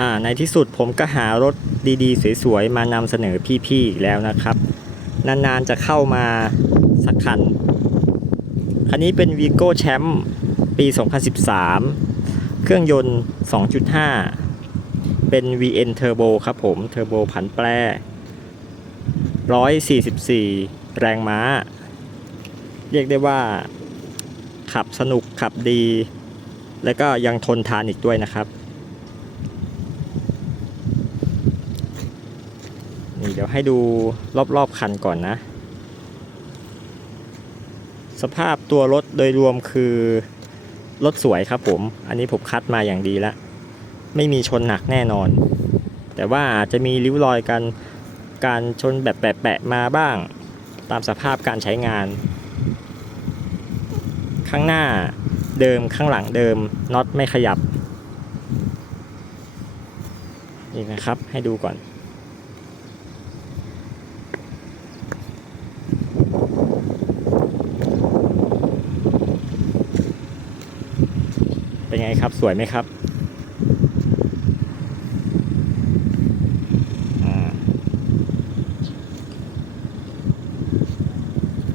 ่าในที่สุดผมก็หารถดีๆ สวยๆ มานำเสนอพี่ๆอีกแล้วนะครับ นานๆจะเข้ามาสักคัน คันนี้เป็น Vigo Champ ปี 2013 เครื่องยนต์ 2.5 เป็น VN Turbo ครับผม เทอร์โบผันแปร 144 แรงม้า เรียกได้ว่าขับสนุกขับดี และก็ยังทนทานอีกด้วยนะครับ เดี๋ยวให้ดูรอบๆคันก่อนนะ สภาพตัวรถโดยรวมคือรถสวยครับผม อันนี้ผมคัดมาอย่างดีแล้ว ไม่มีชนหนักแน่นอน แต่ว่าอาจจะมีริ้วรอยกันการชนแบบแปะๆมาบ้าง ตามสภาพการใช้งาน ข้างหน้าเดิมข้างหลังเดิมน็อตไม่ขยับนี่นะครับให้ดูก่อน เป็นไง ครับ สวยไหมครับ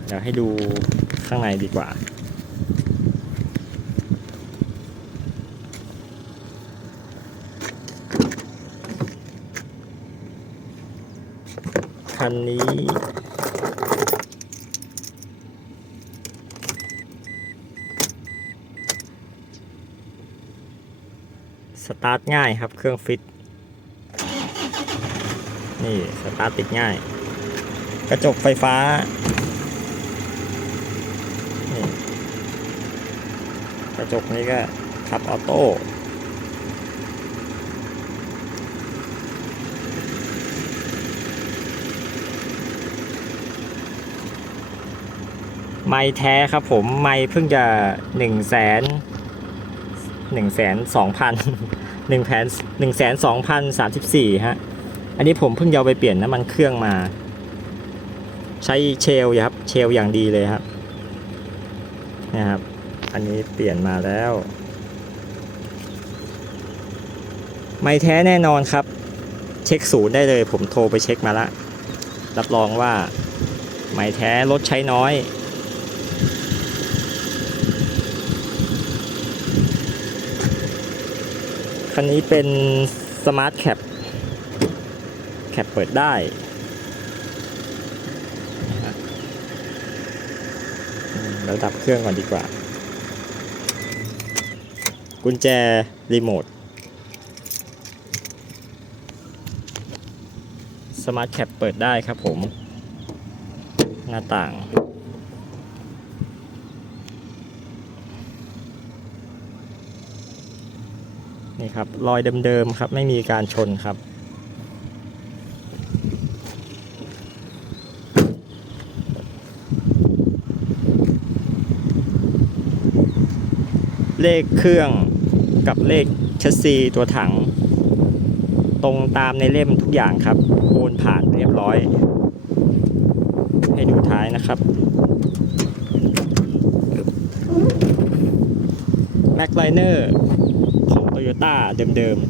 เดี๋ยวให้ดูข้างในดีกว่า คันนี้ ตาร์ทง่ายครับเครื่องฟิต นี่สตาร์ทติดง่าย กระจกไฟฟ้านี่กระจกนี้ก็ขับออโต้ไม่แท้ครับผม ไม่เพิ่งจะหนึ่งแสนหนึ่งแสนสองพัน หนึ่งแสนหนึ่งแสนสองพันสามสิบสี่ฮะ อันนี้ผมเพิ่งเอาไปเปลี่ยนน้ำมันเครื่องมา ใช้เชลยครับ เชลอย่างดีเลยครับนะครับ อันนี้เปลี่ยนมาแล้ว ไม่แท้แน่นอนครับ เช็คศูนย์ได้เลย ผมโทรไปเช็คมาละ รับรองว่า ไม่แท้รถใช้น้อย คันนี้เป็นสมาร์ทแคปแคปเปิดได้ เราดับเครื่องก่อนดีกว่า กุญแจ รีโมท สมาร์ทแคปเปิดได้ครับผม หน้าต่าง นี่ครับรอยเดิมๆครับ ไม่มีการชนครับ เลขเครื่องกับเลขชัสซีตัวถัง ตรงตามในเล่มทุกอย่างครับโอนผ่านเรียบร้อย ให้ดูท้ายนะครับแม็กไลเนอร์ ของ Toyota เดิมๆ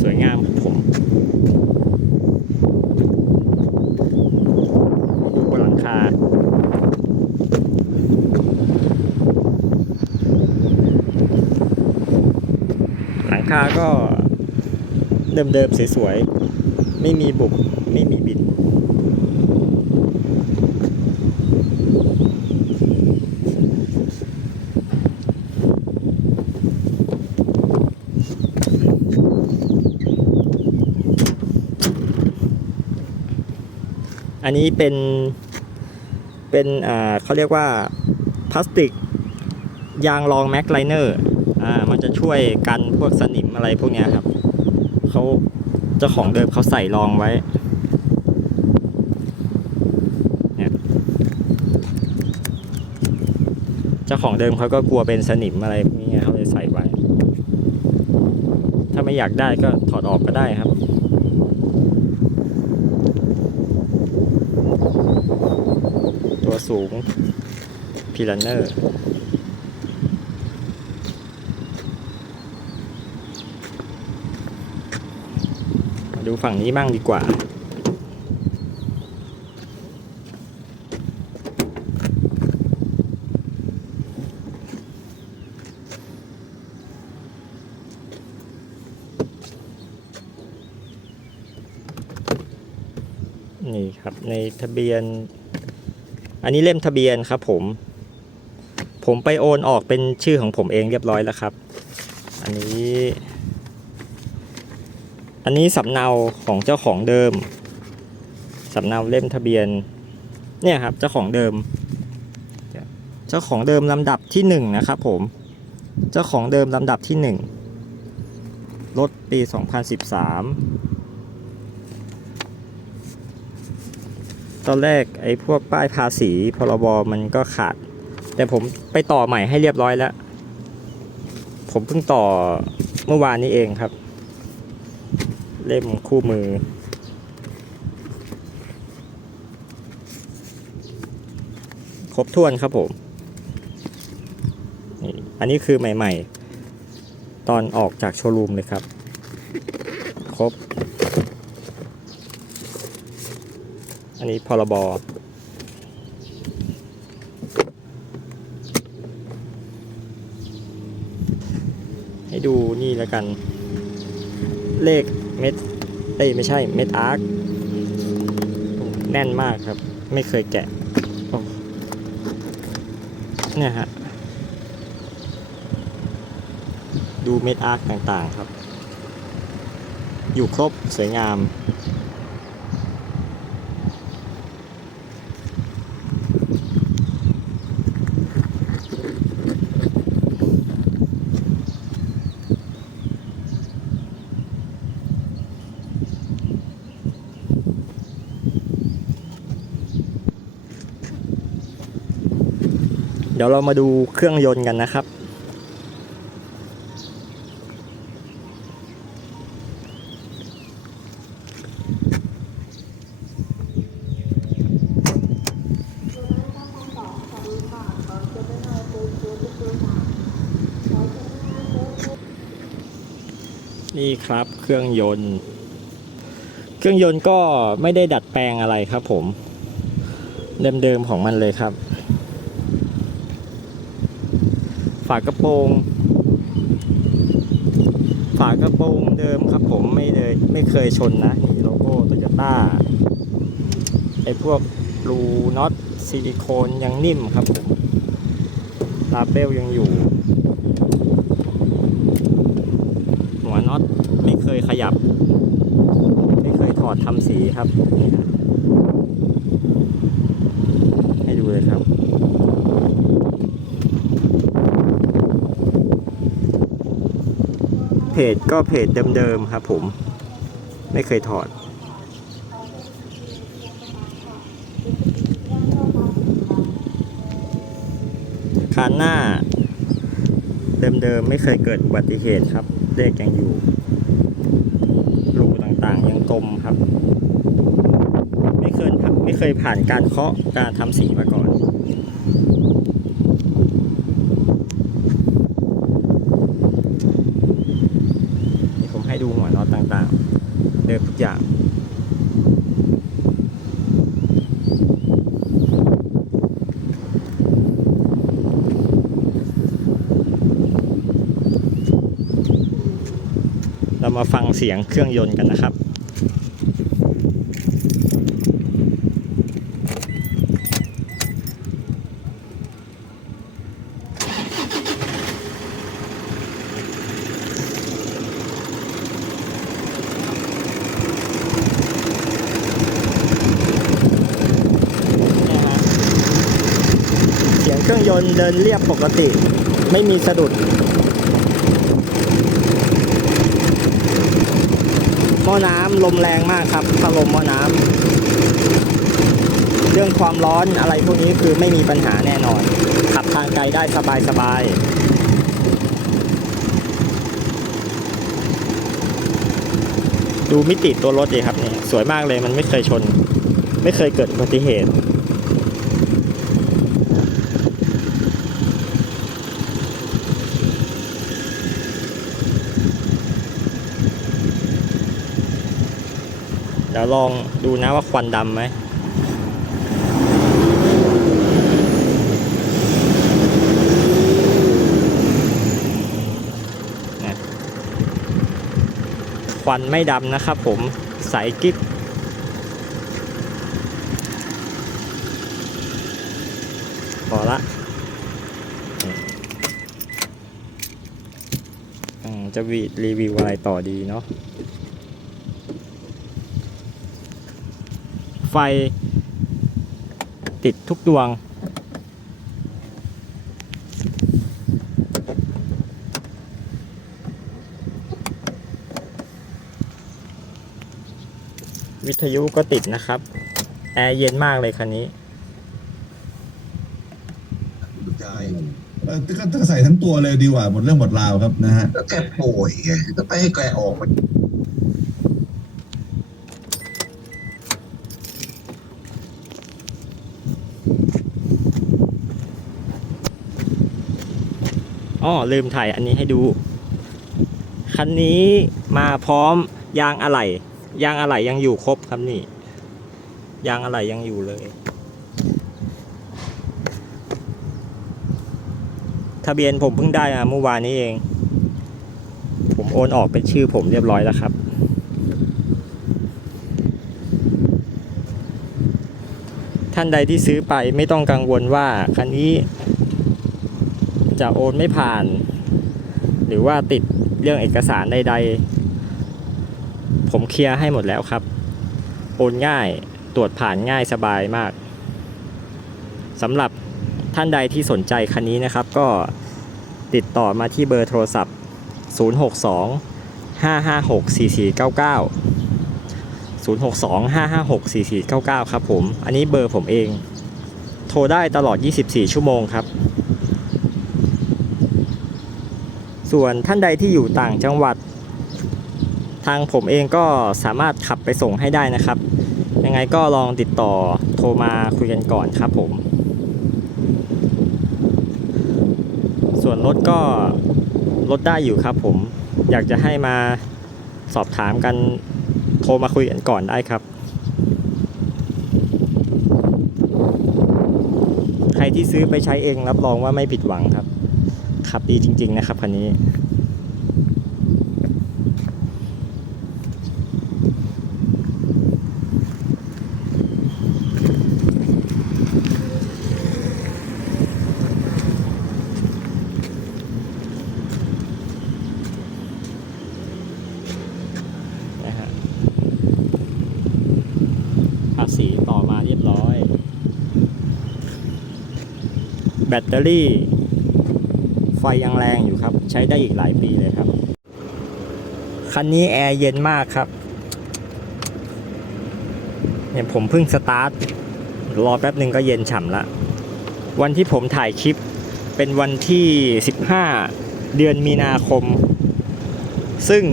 สวยงามครับผมดูบนหลังคาหลังคาก็เดิมๆสวยๆ ไม่มีบุบ อันนี้เป็นเป็นอ่าเขาเรียกว่าพลาสติกยางรองแม็กไลเนอร์อ่ามันจะช่วยกันพวกสนิมอะไรพวกนี้ครับเขาเจ้าของเดิมเขาใส่รองไว้เนี่ย เจ้าของเดิมเขาก็กลัวเป็นสนิมอะไรนี้ไงเขาเลยใส่ไว้ ถ้าไม่อยากได้ก็ถอดออกก็ได้ครับตัวสูงพีลันเนอร์มาดูฝั่งนี้บ้างดีกว่า นี่ครับใน ทะเบียน อันนี้เล่มทะเบียนครับผม ผมไปโอนออกเป็นชื่อของผมเองเรียบร้อยแล้วครับ อันนี้ อันนี้สำเนาของเจ้าของเดิมสำเนาเล่มทะเบียน เนี่ยครับเจ้าของเดิม เจ้าของเดิมลำดับที่หนึ่งนะครับผม เจ้าของเดิมลำดับที่หนึ่งรถปี 2013 ตอนแรกไอ้พวกป้ายภาษีพรบมันก็ขาด แต่ผมไปต่อใหม่ให้เรียบร้อยแล้ว ผมเพิ่งต่อเมื่อวานนี้เองครับ เล่มคู่มือ ครบถ้วนครับผมนี่อันนี้คือใหม่ ๆ ตอนออกจากโชว์รูมเลยครับ ครบ อันนี้พรบให้ดูนี่แล้วกัน เลขเม็ด เอ้ยไม่ใช่เม็ดอาร์คแน่นมากครับ ไม่เคยแกะเนี่ยฮะ ดูเม็ดอาร์คต่างๆครับ อยู่ครบสวยงาม เดี๋ยวเรามาดูเครื่องยนต์กันนะครับ นี่ครับเครื่องยนต์ เครื่องยนต์ก็ไม่ได้ดัดแปลงอะไรครับผม เดิมๆของมันเลยครับ ฝากระโปรง ฝากระโปรงเดิมครับผมไม่เลยไม่เคยชนนะนี่โลโก้โตโยต้าไอพวกรูน็อตซิลิโคนยังนิ่มครับผมลาเบลยังอยู่ หัวน็อตไม่เคยขยับ ไม่เคยถอดทำสีครับนี่ครับให้ดูเลยครับ เพจก็เพจเดิมๆครับผม ไม่เคยถอดคานหน้า เดิมๆไม่เคยเกิดอุบัติเหตุครับเลขยังอยู่ รูต่างๆยังกลมครับ ไม่เคยไม่เคยผ่านการเคาะการทำสีมาก่อนผมให้ดูหัวน็อตต่างๆ เดิมทุกอย่างเรามาฟังเสียงเครื่องยนต์กันนะครับ เนี่ยฮะเสียงเค รื่องยนต์เดินเรียบปกติ ไม่มีสะดุด หม้อน้ำลมแรงมากครับถ้าลมหม้อน้ำเรื่องความร้อนอะไรพวกนี้คือไม่มีปัญหาแน่นอน ขับทางไกลได้สบายสบายดูมิติตัวรถดีครับเนี่ยสวยมากเลยมันไม่เคยชน ไม่เคยเกิดอุบัติเหตุ ดี๋ยวลองดูนะว่าควันดำไหมควันไม่ดำนะครับผมใสกิ๊บพอละจะวีรีวิวอะไรต่อดีเนาะ ไฟติดทุกดวง วิทยุก็ติดนะครับ แอร์เย็นมากเลยคันนี้ใช่เออก็ก็ใส่ทั้งตัวเลยดีกว่าหมดเรื่องหมดราวครับนะฮะ ก็แกป่วยไงก็ไปให้แกออกมา อ๋อลืมถ่ายอันนี้ให้ดู คันนี้มาพร้อมยางอะไหล่ยางอะไหล่ยังอยู่ครบครับนี่ ยางอะไหล่ยังอยู่เลย ทะเบียนผมเพิ่งได้มาเมื่อวานนี้เอง ผมโอนออกเป็นชื่อผมเรียบร้อยแล้วครับท่านใดที่ซื้อไปไม่ต้องกังวลว่าคันนี้ จะโอนไม่ผ่าน หรือว่าติดเรื่องเอกสารใด ๆ ผมเคลียร์ให้หมดแล้วครับ โอนง่ายตรวจผ่านง่ายสบายมากสำหรับท่านใดที่สนใจคันนี้นะครับ ก็ติดต่อมาที่เบอร์โทรศัพท์ 062 556 4499 062 556 4499 ครับผม อันนี้เบอร์ผมเอง โทรได้ตลอด 24 ชั่วโมงครับ ส่วนท่านใดที่อยู่ต่างจังหวัด ทางผมเองก็สามารถขับไปส่งให้ได้นะครับ ยังไงก็ลองติดต่อโทรมาคุยกันก่อนครับผม ส่วนรถก็ลดได้อยู่ครับผมอยากจะให้มาสอบถามกันโทรมาคุยกันก่อนได้ครับ ใครที่ซื้อไปใช้เองรับรองว่าไม่ผิดหวังครับ ขับดีจริง ๆ นะครับคันนี้ นะฮะภาษีต่อมาเรียบร้อย แบตเตอรี่ ไฟยังแรงอยู่ครับ ใช้ได้อีกหลายปีเลยครับ คันนี้แอร์เย็นมากครับเนี่ยผมเพิ่งสตาร์ทรอแป๊บหนึ่งก็เย็นฉ่ำละ วันที่ผมถ่ายคลิปเป็นวันที่ 15 เดือนมีนาคม ซึ่ง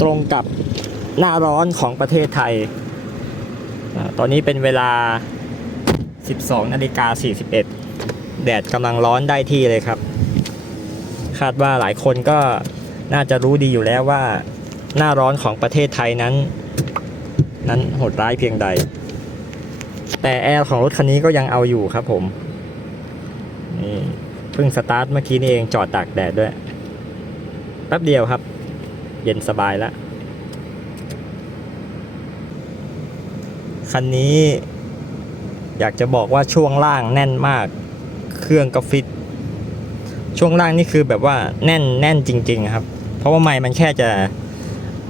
ตรงกับหน้าร้อนของประเทศไทย ตอนนี้เป็นเวลา 12นาฬิกา41 แดดกำลังร้อนได้ที่เลยครับ คาดว่าหลายคนก็น่าจะรู้ดีอยู่แล้วว่า หน้าร้อนของประเทศไทยนั้น นั้นโหดร้ายเพียงใด แต่แอร์ของรถคันนี้ก็ยังเอาอยู่ครับผมนี่เพิ่งสตาร์ทเมื่อกี้นี่เองจอดตากแดดด้วยแป๊บเดียวครับ เย็นสบายแล้วคันนี้อยากจะบอกว่าช่วงล่างแน่นมาก เครื่องก็ฟิต ช่วงล่างนี่คือแบบว่าแน่นแน่นจริง ๆ ครับ เพราะว่าไม้มันแค่จะ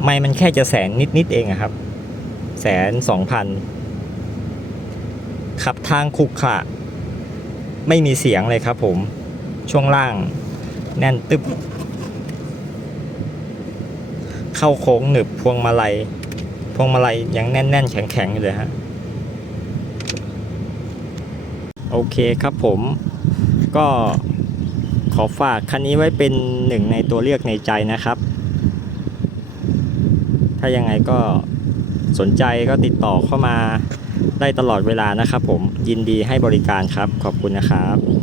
ไม้มันแค่จะแสนนิดๆเองครับ แสนสองพันขับทางขรุขะไม่มีเสียงเลยครับผม ช่วงล่างแน่นตึบ เข้าโค้งหนึบพวงมาลัย พวงมาลัยยังแน่นๆ แข็งๆอยู่เลยฮะ โอเคครับผมก็ขอฝากคันนี้ไว้เป็นหนึ่งในตัวเลือกในใจนะครับ ถ้ายังไงก็สนใจก็ติดต่อเข้ามาได้ตลอดเวลานะครับผมยินดีให้บริการครับขอบคุณนะครับ